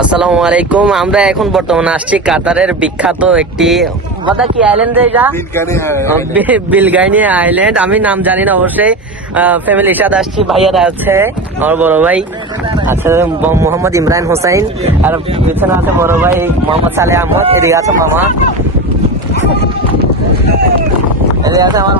আসসালামু আলাইকুম। আমরা এখন বর্তমানে আসছি কাতারের বিখ্যাত একটি কথা কি আইল্যান্ড, এটা বিলগাইনি আইল্যান্ড। আমি নাম জানি না অবশ্যই। ফ্যামিলির সাথে আসছি, ভাইয়ারা আছে, আমার বড় ভাই আছে মোহাম্মদ ইমরান হোসাইন, আর পিছনে আছে বড় ভাই মোহাম্মদ সালেহ আহমদ, এদিকে আছে মামা, এদিকে আছে আমার